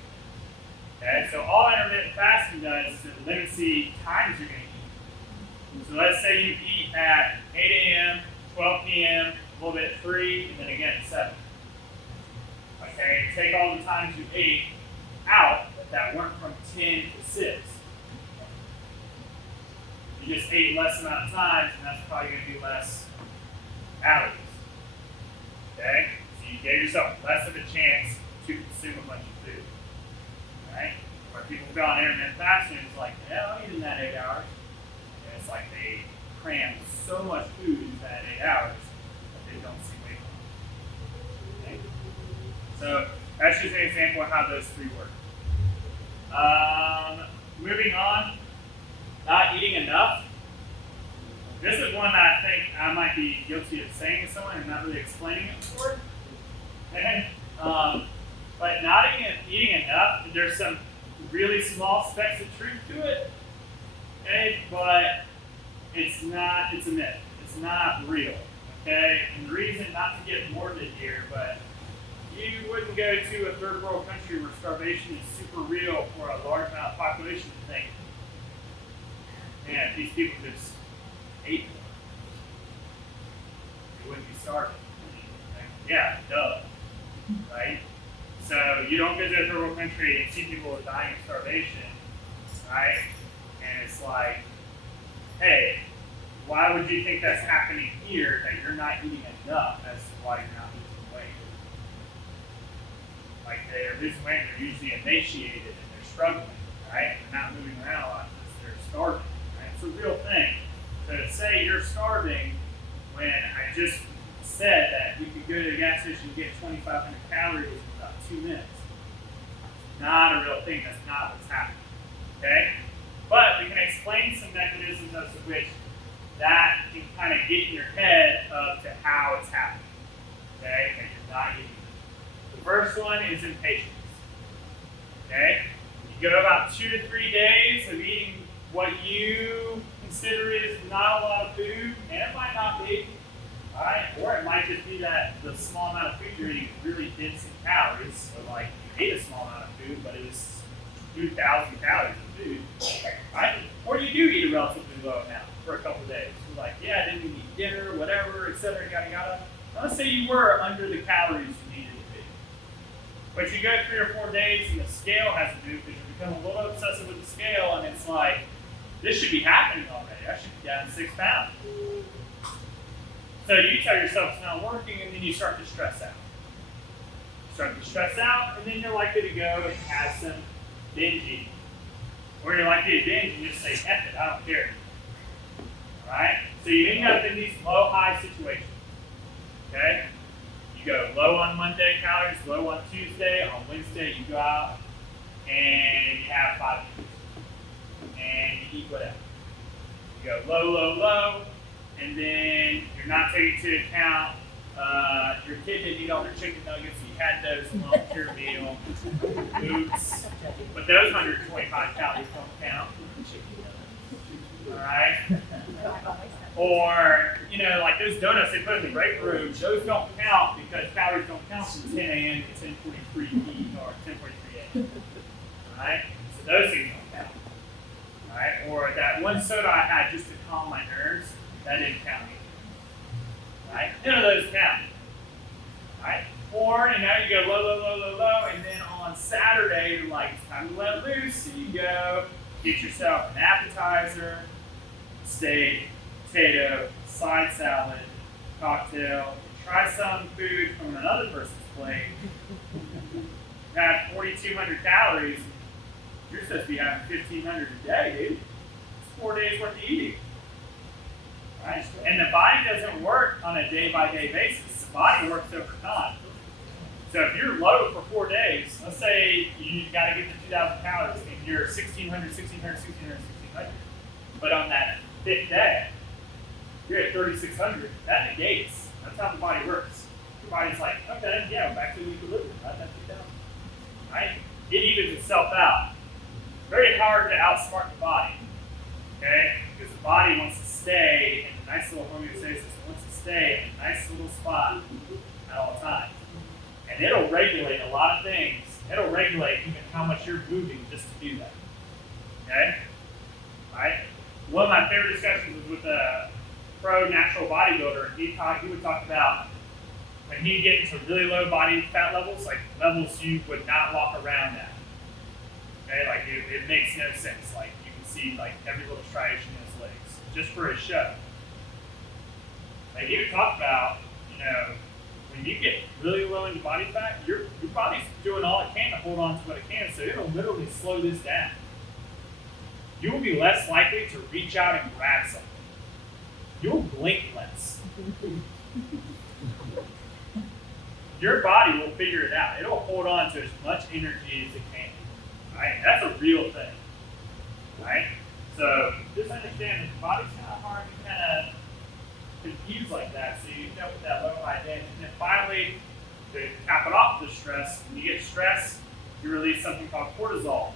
Okay, so all intermittent fasting does is it limits the times you're going to eat. So let's say you eat at 8 a.m., 12 p.m., a little bit at 3, and then again at 7. Okay, take all the times you ate out that weren't from 10 to 6. You just ate less amount of times, and that's probably going to be less calories. Okay? So you gave yourself less of a chance to consume a bunch of food. Right? Where people go on intermittent fasting, it's yeah, I'll eat in that 8 hours. And it's they cram so much food into that 8 hours that they don't see weight loss. Okay? So that's just an example of how those three work. Moving on, not eating enough. This is one that I think I might be guilty of saying to someone and not really explaining it before. Okay? But not eating enough, there's some really small specks of truth to it. Okay? But it's a myth. It's not real. Okay? And the reason, not to get morbid here, but you wouldn't go to a third world country where starvation is super real for a large amount of population to think, man, these people just ate more. They wouldn't be starving. Yeah, duh. Right? So you don't go to a third world country and see people dying of starvation, right? And it's hey, why would you think that's happening here, that you're not eating enough as to why you're not losing weight? Like they're losing weight, they're usually emaciated and they're struggling, right? They're not moving around a lot because they're starving, right? It's a real thing. So to say you're starving when I just said that you could go to the gas station and get 2,500 calories in about 2 minutes. Not a real thing. That's not what's happening. Okay? But we can explain some mechanisms as to which that can kind of get in your head of to how it's happening. Okay? That you're not eating. The first one is impatience. Okay? You go about 2 to 3 days of eating what you consider is not a lot of food, and it might not be. Alright? Or it might just be that the small amount of food you're eating is really dense in calories. So like you ate a small amount of food, but it was 2,000 calories of food. Right? Or you do eat a relatively low amount for a couple of days. You're like, yeah, I didn't even eat dinner, whatever, etc. Yada yada. Now, let's say you were under the calories you needed to be. But you go 3 or 4 days and the scale hasn't moved because you become a little obsessive with the scale, and it's like, this should be happening already. I should be down 6 pounds. So you tell yourself it's not working, and then you start to stress out. And then you're likely to go and have some binge eating. Or you're likely to binge and just say, F it, I don't care. Alright? So you end up in these low-high situations. Okay? You go low on Monday calories, low on Tuesday, on Wednesday you go out and you have 5 minutes. And you eat whatever. You go low, low, low, and then you're not taking into account your kid didn't eat all their chicken nuggets, so you had those along with your meal. Oops. But those 125 calories don't count. Alright? Or, like those donuts they put in the break room, those don't count because calories don't count from 10 a.m. to 10:43 p.m. or 10:43 a.m. Alright? So those things don't count. Alright? Or that one soda I had just to calm my nerves, that didn't count either. Right? None of those count. Right? Or, you go low, low, low, low, low, and then on Saturday, you're like, it's time to let loose. So you go get yourself an appetizer, steak, potato, side salad, cocktail, try some food from another person's plate. You have 4,200 calories. You're supposed to be having 1,500 a day, dude. It's 4 days worth of eating. Right? And the body doesn't work on a day-by-day basis. The body works over time. So if you're low for 4 days, let's say you got to get to 2,000 calories and you're 1,600, 1,600, 1,600, 1,600. But on that 5th day, you're at 3,600. That negates. That's how the body works. Your body's like, okay, yeah, back to equilibrium. Right? That's 2,000. Right? It evens itself out. Very hard to outsmart the body. Okay? Because the body wants to stay in a nice little homeostasis. It wants to stay in a nice little spot at all times. And it'll regulate a lot of things. It'll regulate even how much you're moving just to do that. Okay? Right? One of my favorite discussions was with a pro natural bodybuilder. He would talk about when he'd get into really low body fat levels, like levels you would not walk around at. Okay? Like it makes no sense. Like you can see like every little striation in his legs just for his show. Like he would talk about, when you get really low into body fat, your body's doing all it can to hold on to what it can, so it'll literally slow this down. You will be less likely to reach out and grab something. You'll blink less. Your body will figure it out. It'll hold on to as much energy as it can. Right? That's a real thing. Right? So just understand that the body's kind of hard to kind of confuse like that. So you end up with that low high day. And then finally, to cap it off the stress, when you get stressed, you release something called cortisol.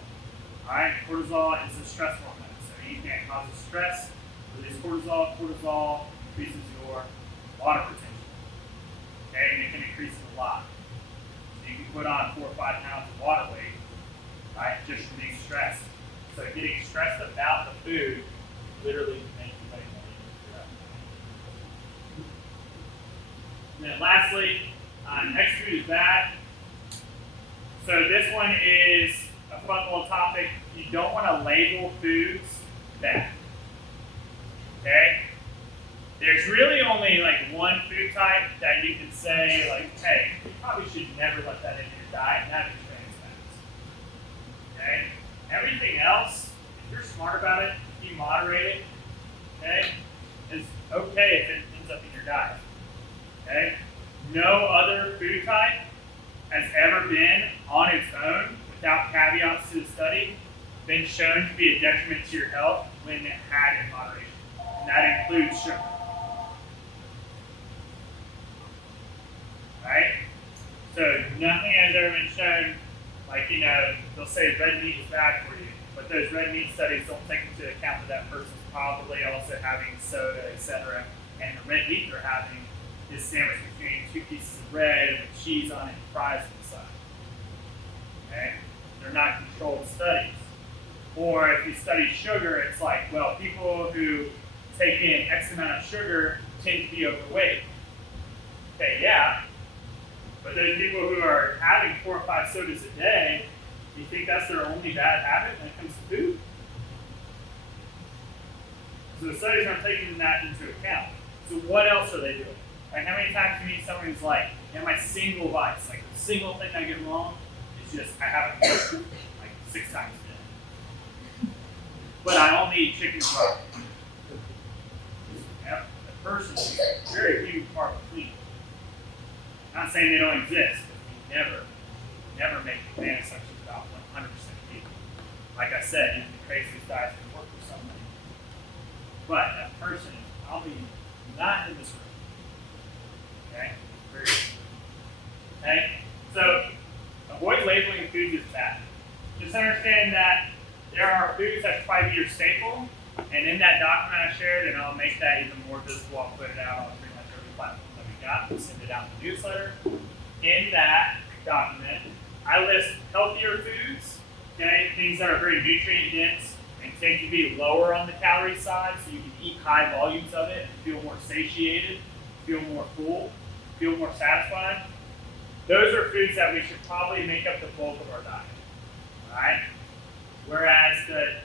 Alright, cortisol is a stress hormone. So anything that causes stress, release cortisol. Cortisol increases your water retention. Okay, and it can increase it a lot. So you can put on 4 or 5 pounds of water weight, right, just from being stressed. So getting stressed about the food literally can make you weigh more. And then lastly, next food is bad. So this one is a fun little topic. You don't want to label foods bad. Okay? There's really only like one food type that you can say like, hey, you probably should never let that into your diet, and that is trans fats. Okay? Everything else, if you're smart about it, if you moderate it, okay, is okay if it ends up in your diet. Okay? No other food type has ever been on its own, without caveats to the study, been shown to be a detriment to your health when had in moderation. And that includes sugar. Right? So nothing has ever been shown, like, they'll say red meat is bad for you, but those red meat studies don't take into account that that person's probably also having soda, etc. And the red meat they're having is sandwiched between 2 pieces of bread with cheese on it and fries on the side. Okay? They're not controlled studies. Or if you study sugar, it's like, well, people who take in X amount of sugar tend to be overweight. Okay, yeah. But those people who are having 4 or 5 sodas a day, do you think that's their only bad habit when it comes to food? So the studies aren't taking that into account. So what else are they doing? Like, how many times do you meet someone who's like, my single vice, like the single thing I get wrong is just I have a meal like 6 times a day. But I only eat chicken and broccoli. Yep, the person is very few and far between. I'm not saying they don't exist, but we never make advanced assumptions about 100% of people. Like I said, even the craziest diets can work for somebody. But that person is probably not in this room. Okay? Very good. Okay? So, avoid labeling foods as bad. Just understand that there are foods that probably be your staple, and in that document I shared, and I'll make that even more visible, I'll put it out on pretty much every platform that we got. We'll send it out in the newsletter. In that document, I list healthier foods, okay, things that are very nutrient dense and tend to be lower on the calorie side, so you can eat high volumes of it and feel more satiated, feel more full, feel more satisfied. Those are foods that we should probably make up the bulk of our diet. Alright? Whereas the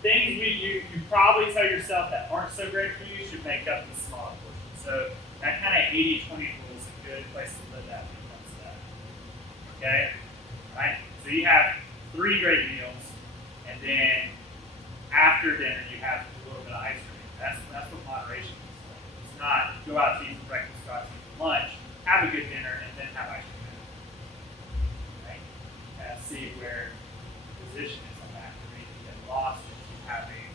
things you probably tell yourself that aren't so great for you should make up the smaller portion. So that kind of 80-20 rule is a good place to live that when it comes to that. Okay? Alright? So you have 3 great meals, and then after dinner you have a little bit of ice cream. That's what moderation is. It's not go out to eat for breakfast, go out to eat for lunch, have a good dinner, and then have ice cream. Right? See where the position is on that. Where you can get lost if you having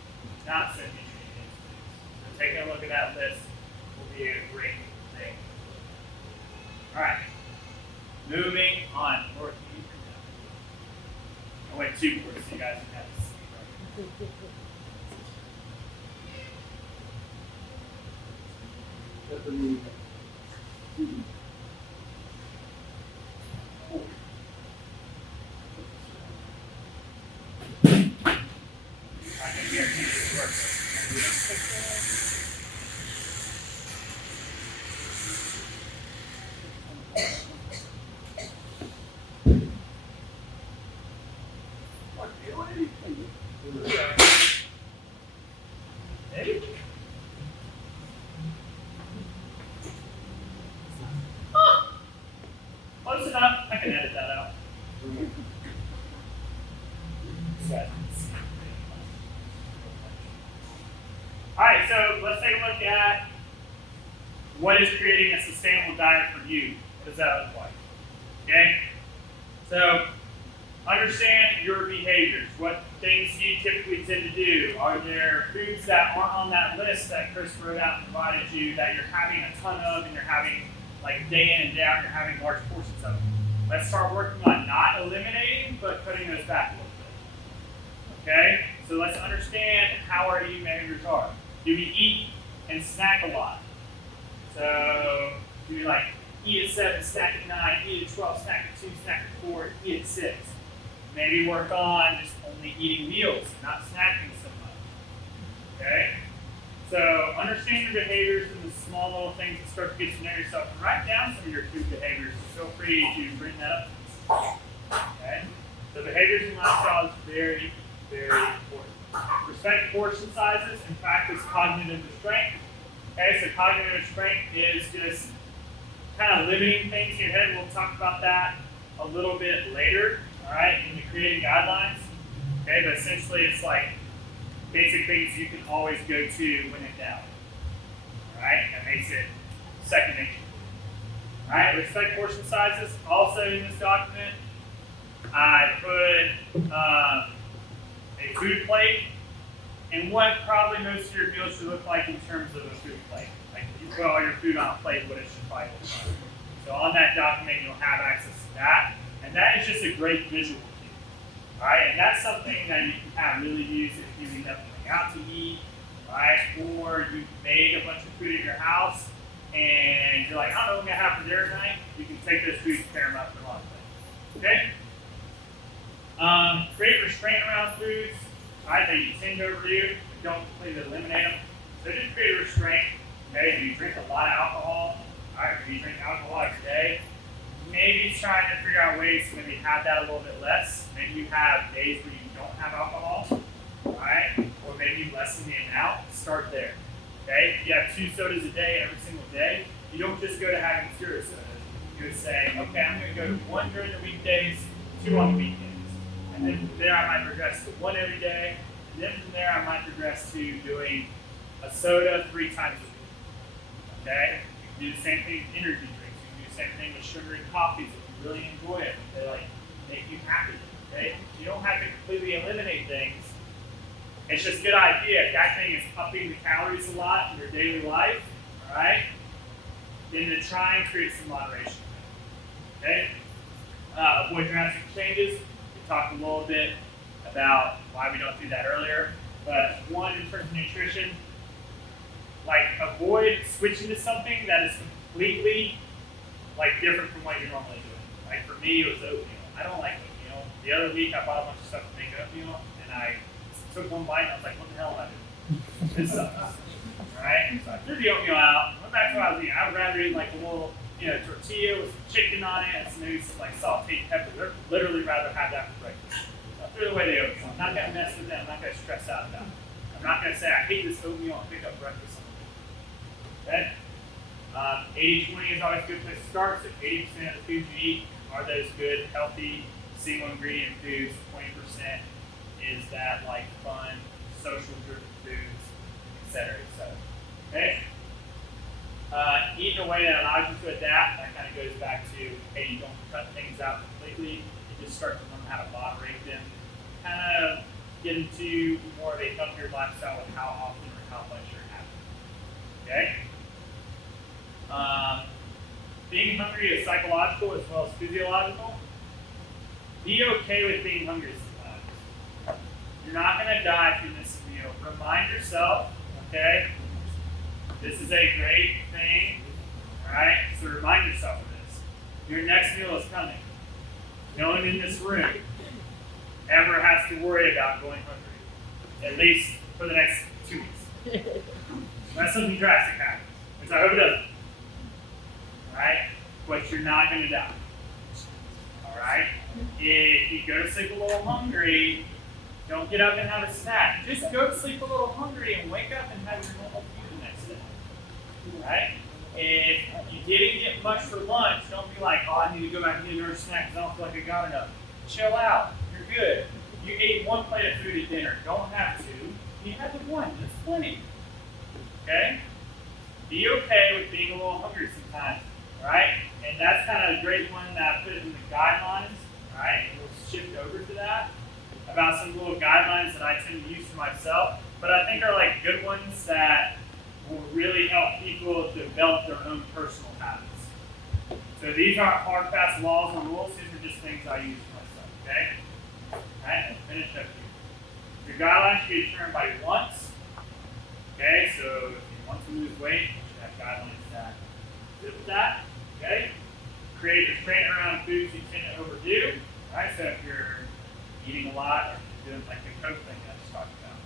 not so nutrient dense foods. So taking a look at that list will be a great thing. Alright. Moving on. I went 2 words so you guys didn't have to see. Right? Maybe? Close enough. I can edit that out. Alright, so let's take a look at what is creating a sustainable diet for you. What does that look like? Okay? So, understand your behaviors. What things you typically tend to do. Are there foods that aren't on that list that Chris wrote out and provided you that you're having a ton of and you're having, like, day in and day out, you're having large portions of them? Let's start working on not eliminating, but cutting those back a little bit. Okay? So let's understand how our eating behaviors are. Do we eat and snack a lot? So, do we like eat at 7, snack at 9, eat at 12, snack at 2, snack at 4, eat at 6? Maybe work on just only eating meals, not snacking so much. Okay? So, understand your behaviors and the small little things that start to get to know yourself, and write down some of your food behaviors. Feel free to bring that up. Okay? So, behaviors and lifestyle is very, very important. Respect portion sizes and practice cognitive restraint. Okay, so cognitive restraint is just kind of limiting things in your head. We'll talk about that a little bit later, all right, in the creating guidelines. Okay, but essentially it's like basic things you can always go to when in doubt. All right, that makes it second nature. All right, respect portion sizes. Also in this document, I put a food plate and what probably most of your meals should look like in terms of a food plate. Like if you put all your food on a plate, what it should probably look like. So on that document, you'll have access to that. And that is just a great visual cue. All right, and that's something that you can kind of really use if you end up going out to eat, right? Or you made a bunch of food at your house and you're like, I don't know what I'm gonna have for dinner tonight. You can take those foods and pair them up for lunch. Okay? Create restraint around foods. Right, they tend to overdo, but don't completely eliminate them. So just create a restraint. Okay, do you drink a lot of alcohol? All right, do you drink alcohol every day? Maybe trying to figure out ways to maybe have that a little bit less. Maybe you have days where you don't have alcohol, all right? Or maybe you lessen the amount. Start there. Okay, if you have 2 sodas a day every single day, you don't just go to having 0 sodas. You would say, okay, I'm going to go to 1 during the weekdays, 2 on the weekends. And then from there, I might progress to 1 every day. And then from there, I might progress to doing a soda 3 times a week. Okay? You can do the same thing with energy drinks. You can do the same thing with sugary coffees if you really enjoy it. If they like make you happy. Okay? You don't have to completely eliminate things. It's just a good idea. If that thing is upping the calories a lot in your daily life, all right, then to try and create some moderation. Okay? Avoid drastic changes. Talked a little bit about why we don't do that earlier, but one, in terms of nutrition, like avoid switching to something that is completely like different from what you're normally doing. Like for me, it was oatmeal. I don't like oatmeal. The other week, I bought a bunch of stuff to make oatmeal, and I took one bite, and I was like, "What the hell am I doing? This sucks." Right? So I threw the oatmeal out. Went back to what I was eating. I would rather eat like a little, tortilla with some chicken on it and some, maybe some like sauteed pepper. I'd literally rather have that for breakfast. So I threw away the oatmeal. I'm not gonna mess with it. I'm not gonna stress out about it. I'm not gonna say I hate this oatmeal and pick up breakfast. Okay? 80-20 is always a good place to start. So 80% of the foods you eat are those good, healthy, single ingredient foods. 20% is that like fun, social driven foods, etc. Okay? Eat in a way that allows you to adapt. That kind of goes back to, hey, you don't cut things out completely. You just start to learn how to moderate them. Kind of get into more of a healthier lifestyle with how often or how much you're having. Okay? Being hungry is psychological as well as physiological. Be okay with being hungry sometimes. You're not going to die if you miss a meal. Remind yourself, okay? This is a great thing, right? So remind yourself of this. Your next meal is coming. No one in this room ever has to worry about going hungry, at least for the next 2 weeks. Unless something drastic happens, which I hope it doesn't. All right? But you're not going to die. All right? If you go to sleep a little hungry, don't get up and have a snack. Just go to sleep a little hungry and wake up and have your normal food the next day. Right? If you didn't get much for lunch, don't be like, oh, I need to go back and get another snack because I don't feel like I got enough. Chill out. You're good. You ate 1 plate of food at dinner. Don't have 2. You had the 1. That's plenty. Okay? Be okay with being a little hungry sometimes. Right? And that's kind of a great one that I put in the guidelines. Right? And we'll shift over to that. About some little guidelines that I tend to use for myself. But I think are like good ones that will really help people develop their own personal habits. So these aren't hard, fast laws and rules. These are just things I use for myself. Okay? Alright, and finish up here. Your guidelines should be determined by your wants. Okay, so if you want to lose weight, you should have guidelines that good with that. Okay? Create restraint around foods you tend to overdo. Alright, so if you're eating a lot, or doing like the Coke thing I just talked about.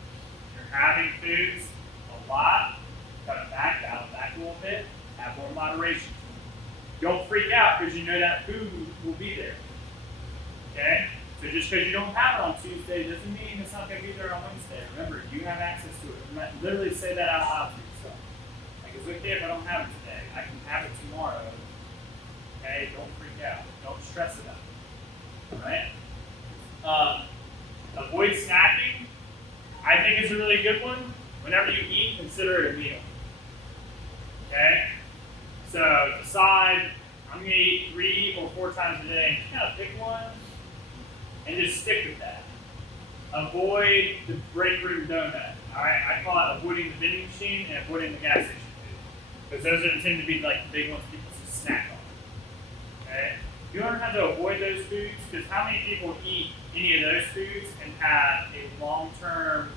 If you're having foods a lot, cut it back, dial it back a little bit, have more moderation. Don't freak out because you know that food will be there. Okay? So just because you don't have it on Tuesday doesn't mean it's not going to be there on Wednesday. Remember, you have access to it. Literally say that out loud to yourself. Like, It's okay if I don't have it today. I can have it tomorrow. Okay, don't freak out. Don't stress about it. Alright? Avoid snacking. I think is a really good one. Whenever you eat, consider it a meal. Okay? So decide, I'm going to eat 3 or 4 times a day, and kind of pick one, and just stick with that. Avoid the break room donut. Alright? I call it avoiding the vending machine and avoiding the gas station food. Because those tend to be like the big ones people just snack on. Okay? You learn how to avoid those foods, because how many people eat any of those foods and have a long-term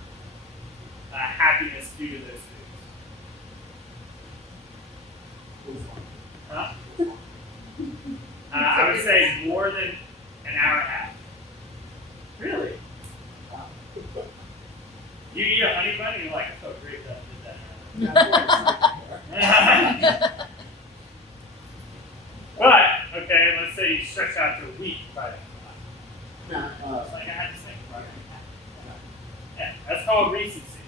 happiness due to those foods? Huh? I would say more than an hour and a half. Really? You eat a honey bun and you're like, I felt great that I did that. But, okay, let's say you stretch out to a week by that. It's like I had to think about it. Yeah, that's called recency.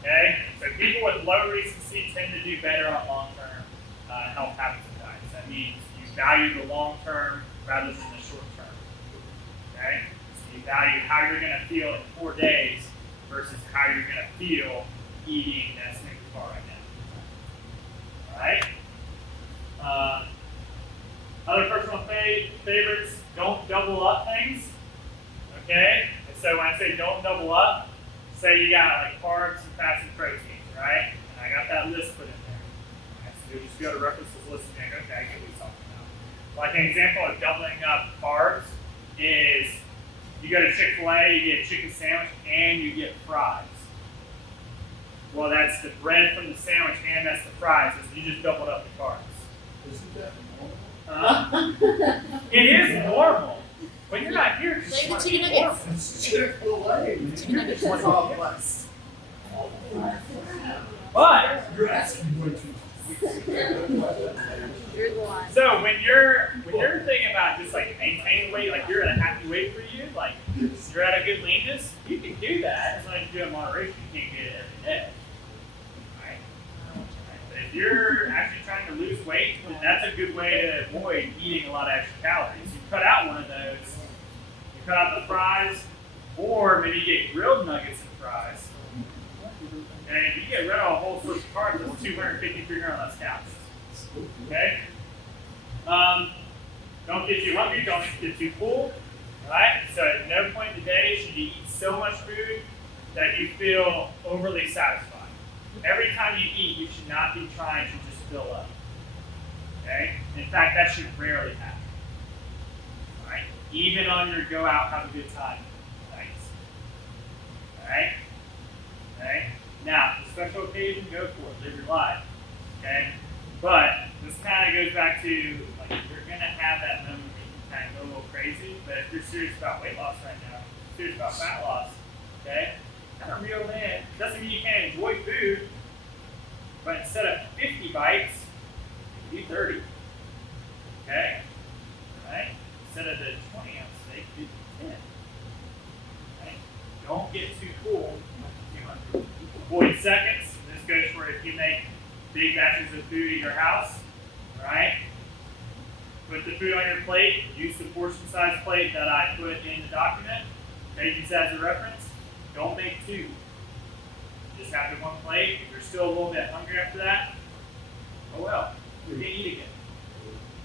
Okay? So people with low recency tend to do better on long-term health habits and diets. That means you value the long-term rather than the short-term. Okay? So you value how you're going to feel in 4 days versus how you're going to feel eating that Snickers bar right now. Alright? Other personal favorites, don't double up things. Okay? And so when I say don't double up, say you got like carbs and fats and proteins, right? And I got that list put in there. Okay, so you just go to references list and think, okay, I get what he's talking about. Like an example of doubling up carbs is you go to Chick-fil-A, you get a chicken sandwich, and you get fries. Well, that's the bread from the sandwich and that's the fries. So you just doubled up the carbs. Isn't that normal? It is normal. When you're not here, Say the it's chicken normal. nuggets. It's Chick-fil-A. Chicken nuggets. It's complex. But You're asking way too You're the one. so when you're thinking about just like maintaining weight, like you're at a happy weight for you, like you're at a good leanness, you can do that as long as you do it in moderation. You can't get it every day. Right? But if you're actually trying to lose weight, then that's a good way to avoid eating a lot of extra calories. You cut out one of those, you cut out the fries, or maybe you get grilled nuggets and fries. And if you get rid of a whole source of carbs, that's 250, 300 less calories. Okay? Don't get too hungry, don't get too full. Alright? So at no point in the day should you eat so much food that you feel overly satisfied. Every time you eat, you should not be trying to just fill up. Okay? In fact, that should rarely happen. Alright? Even on your go out, have a good time nights. Alright? Okay? Now, the special occasion, go for it. Live your life. Okay? But this kind of goes back to, like, you're going to have that moment where you kind of go a little crazy, but if you're serious about weight loss right now, serious about fat loss, okay? Kind of reel in. Doesn't mean you can't enjoy food, but instead of 50 bites, do 30. Okay? Right? Instead of the 20-ounce steak, do 10. Right? Don't get too full. Avoid seconds. This goes for if you make big batches of food in your house. Alright? Put the food on your plate. Use the portion size plate that I put in the document. Take these as a reference. Don't make 2. Just have the one plate. If you're still a little bit hungry after that, oh well. You're going to eat again.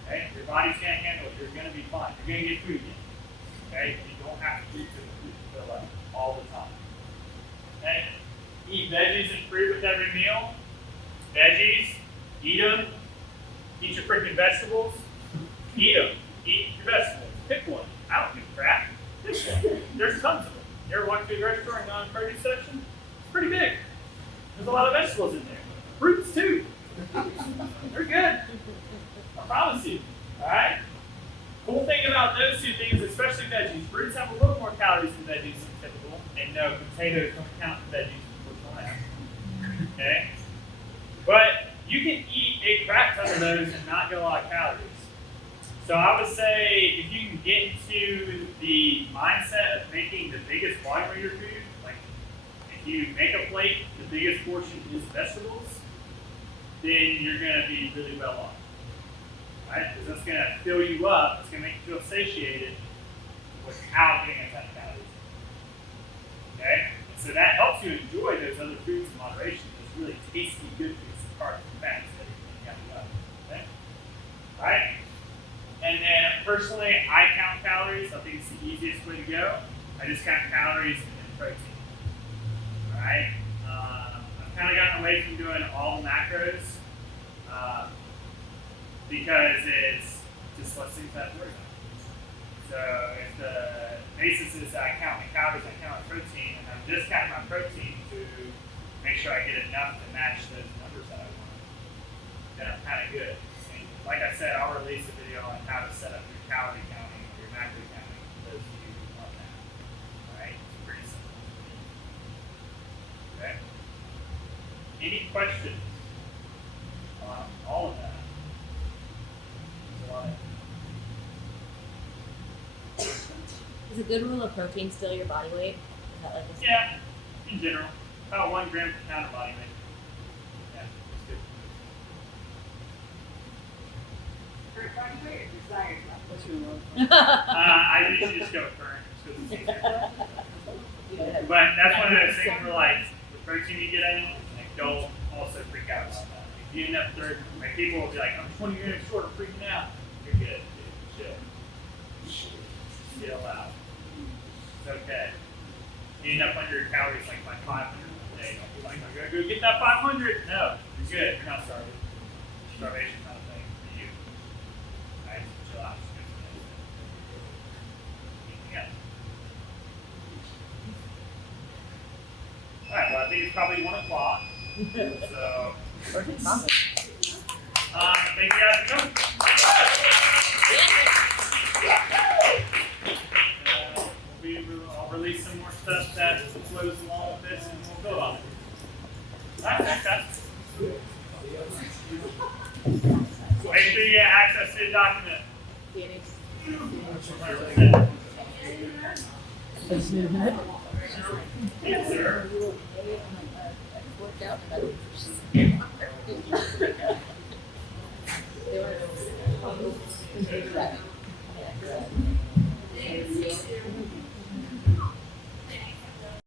Okay? Your body's going to handle it. You're going to be fine. You're going to get food again. Okay? You don't have to eat to fill up all the time. Okay? Eat veggies and fruit with every meal. Veggies, eat them. Eat your freaking vegetables. Eat them. Eat your vegetables. Pick one. I don't give a crap. Pick one. There's tons of them. You ever walk through the grocery and non-produce section? It's pretty big. There's a lot of vegetables in there. Fruits too. They're good. I promise you. Alright? Cool thing about those two things, especially veggies, fruits have a little more calories than veggies than typical. And no, potatoes don't count in veggies. Okay? But you can eat a crap ton of those and not get a lot of calories. So I would say if you can get into the mindset of making the biggest volume of your food, like if you make a plate, the biggest portion is vegetables, then you're going to be really well off. Right? Because that's going to fill you up, it's going to make you feel satiated without getting a ton of calories. Okay? And so that helps you enjoy those other foods in moderation, those really tasty, good foods, carbs and fats that you can count up. Okay? Alright? And then personally, I count calories. I think it's the easiest way to go. I just count calories and then protein. Alright? I've kind of gotten away from doing all the macros because it's just less things I have to worry about. So if the basis is I count my calories, I count my protein, and I'm just counting my protein to make sure I get enough to match those numbers that I want, then I'm kind of good. And like I said, I'll release a video on how to set up your calorie counting or your macro counting for those of you who want that. Alright? It's pretty simple. Okay? Any questions on all of that? There's a lot of Is a good rule of protein still your body weight? Is that like a Yeah, in general. About 1 gram per pound of body weight. Yeah, that's good. Current body weight or desired level? What's your love? I usually just go with current just because it's easier. But that's one of those things where, like, the protein you get in, like, don't also freak out about that. If you end up third, like, people will be like, I'm 20 grams short, I'm freaking out. You're good, dude. Chill. Chill out. It's okay. You end up on your calories like by 500 a day. Don't be like, I'm gonna go get that 500. No, you're good. You're not starving. Starvation's not a thing for you. Right? So chill out. Anything else? Alright, well I think it's probably 1 o'clock. So thank you guys for coming. I'll release some more stuff that flows along with this and we'll go on it. Alright, thanks guys. Make sure you get access to the document. Yes, sir. worked out better?